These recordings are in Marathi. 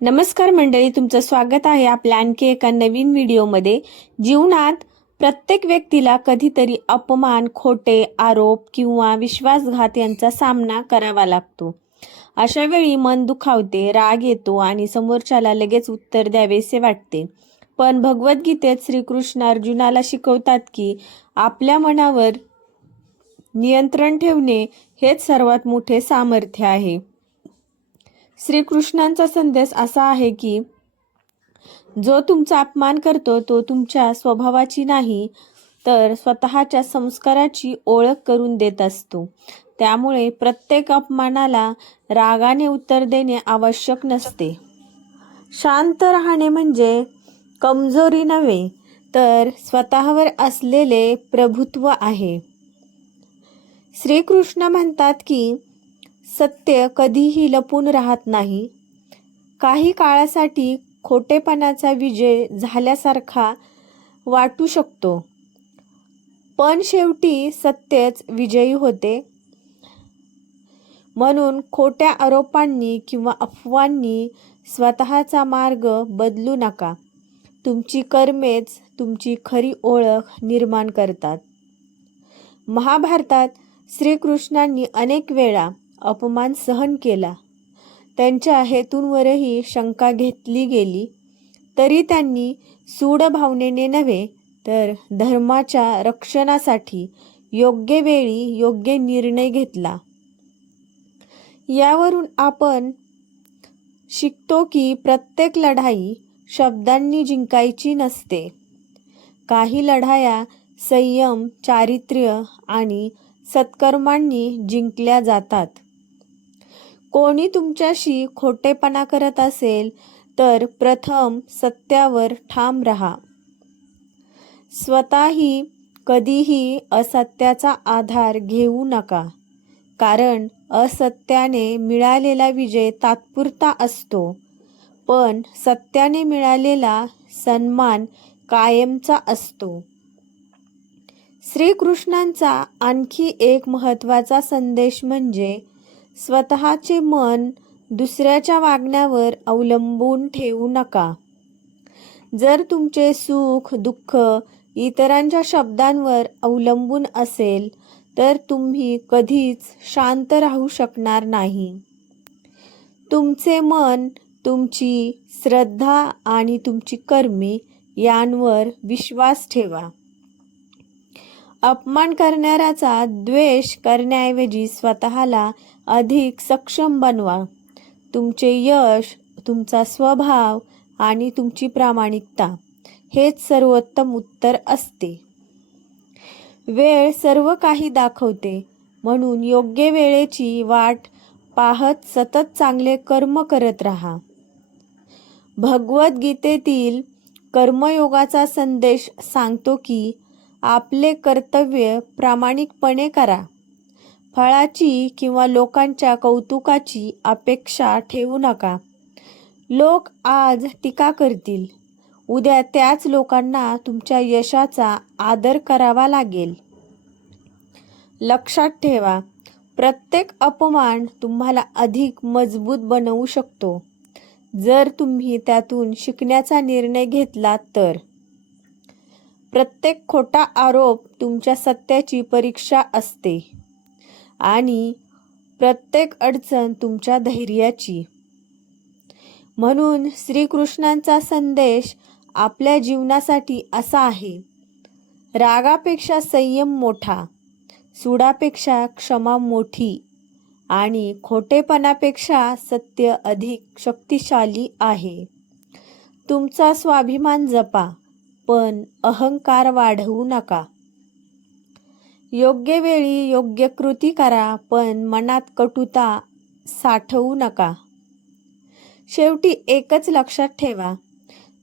नमस्कार मंडळी, तुमचं स्वागत आहे आपल्या आणखी एका नवीन व्हिडिओमध्ये। जीवनात प्रत्येक व्यक्तीला कधीतरी अपमान, खोटे आरोप किंवा विश्वासघात यांचा सामना करावा लागतो। अशा वेळी मन दुखावते, राग येतो आणि समोरच्याला लगेच उत्तर द्यावेसे वाटते। पण भगवद्गीतेत श्रीकृष्ण अर्जुनाला शिकवतात की आपल्या मनावर नियंत्रण ठेवणे हेच सर्वात मोठे सामर्थ्य आहे। श्रीकृष्णांचा संदेश असा आहे की जो तुमचा अपमान करतो तो तुमच्या स्वभावाची नाही तर स्वतःच्या संस्काराची ओळख करून देत असतो। त्यामुळे प्रत्येक अपमानाला रागाने उत्तर देणे आवश्यक नसते। शांत राहणे म्हणजे कमजोरी नव्हे तर स्वतःवर असलेले प्रभुत्व आहे। श्रीकृष्ण म्हणतात की सत्य कधीही लपून राहत नाही। काही काळासाठी खोटेपणाचा विजय झाल्यासारखा वाटू शकतो, पण शेवटी सत्यच विजयी होते। म्हणून खोट्या आरोपांनी किंवा अफवांनी स्वतःचा मार्ग बदलू नका। तुमची कर्मेच तुमची खरी ओळख निर्माण करतात। महाभारतात श्रीकृष्णांनी अनेक वेळा अपमान सहन केला। त्यांच्या हेतूंवरही शंका घेतली गेली, तरी त्यांनी सूड भावनेने नव्हे तर धर्माच्या रक्षणासाठी योग्य वेळी योग्य निर्णय घेतला। यावरून आपण शिकतो की प्रत्येक लढाई शब्दांनी जिंकायची नसते। काही लढाया संयम, चारित्र्य आणि सत्कर्मांनी जिंकल्या जातात। कोणी तुमच्याशी खोटेपणा करत असेल तर प्रथम सत्यावर ठाम राहा। स्वतःही कधीही असत्याचा आधार घेऊ नका, कारण असत्याने मिळालेला विजय तात्पुरता असतो, पण सत्याने मिळालेला सन्मान कायमचा असतो। श्रीकृष्णांचा आणखी एक महत्त्वाचा संदेश म्हणजे स्वतःचे मन दुसऱ्याच्या वागण्यावर अवलंबून ठेवू नका। जर तुमचे सुख दुःख इतरांच्या शब्दांवर अवलंबून असेल तर तुम्ही कधीच शांत राहू शकणार नाही। तुमचे मन, तुमची श्रद्धा आणि तुमची कर्मे यांवर विश्वास ठेवा। अपमान करणाऱ्याचा द्वेष करण्याऐवजी स्वतःला अधिक सक्षम बनवा। तुमचे यश, तुमचा स्वभाव आणि तुमची प्रामाणिकता हेच सर्वोत्तम उत्तर असते। वेळ सर्व काही दाखवते, म्हणून योग्य वेळेची वाट पाहत सतत चांगले कर्म करत राहा। भगवद्गीतेतील कर्मयोगाचा संदेश सांगतो की आपले कर्तव्य प्रामाणिकपणे करा। फळाची किंवा लोकांच्या कौतुकाची अपेक्षा ठेवू नका। लोक आज टीका करतील, उद्या त्याच लोकांना तुमच्या यशाचा आदर करावा लागेल। लक्षात ठेवा, प्रत्येक अपमान तुम्हाला अधिक मजबूत बनवू शकतो, जर तुम्ही त्यातून शिकण्याचा निर्णय घेतला तर। प्रत्येक खोटा आरोप तुमच्या सत्याची परीक्षा असते आणि प्रत्येक अडचण तुमच्या धैर्याची। म्हणून श्रीकृष्णांचा संदेश आपल्या जीवनासाठी असा आहे: रागापेक्षा संयम मोठा, सुडापेक्षा क्षमा मोठी आणि खोटेपणापेक्षा सत्य अधिक शक्तिशाली आहे। तुमचा स्वाभिमान जपा, पण अहंकार वाढवू नका। योग्य वेळी योग्य कृती करा, पण मनात कटुता साठवू नका। शेवटी एकच लक्षात ठेवा,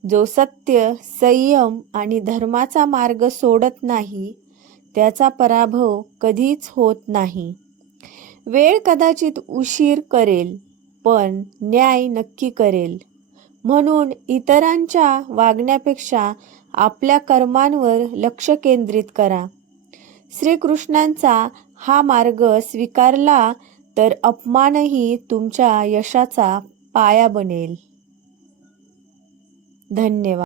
जो सत्य, संयम आणि धर्माचा मार्ग सोडत नाही त्याचा पराभव कधीच होत नाही। वेळ कदाचित उशीर करेल, पण न्याय नक्की करेल। म्हणून इतरांच्या वागण्यापेक्षा आपल्या कर्मांवर लक्ष केंद्रित करा। श्रीकृष्णांचा हा मार्ग स्वीकारला तर अपमानही तुमच्या यशाचा पाया बनेल। धन्यवाद.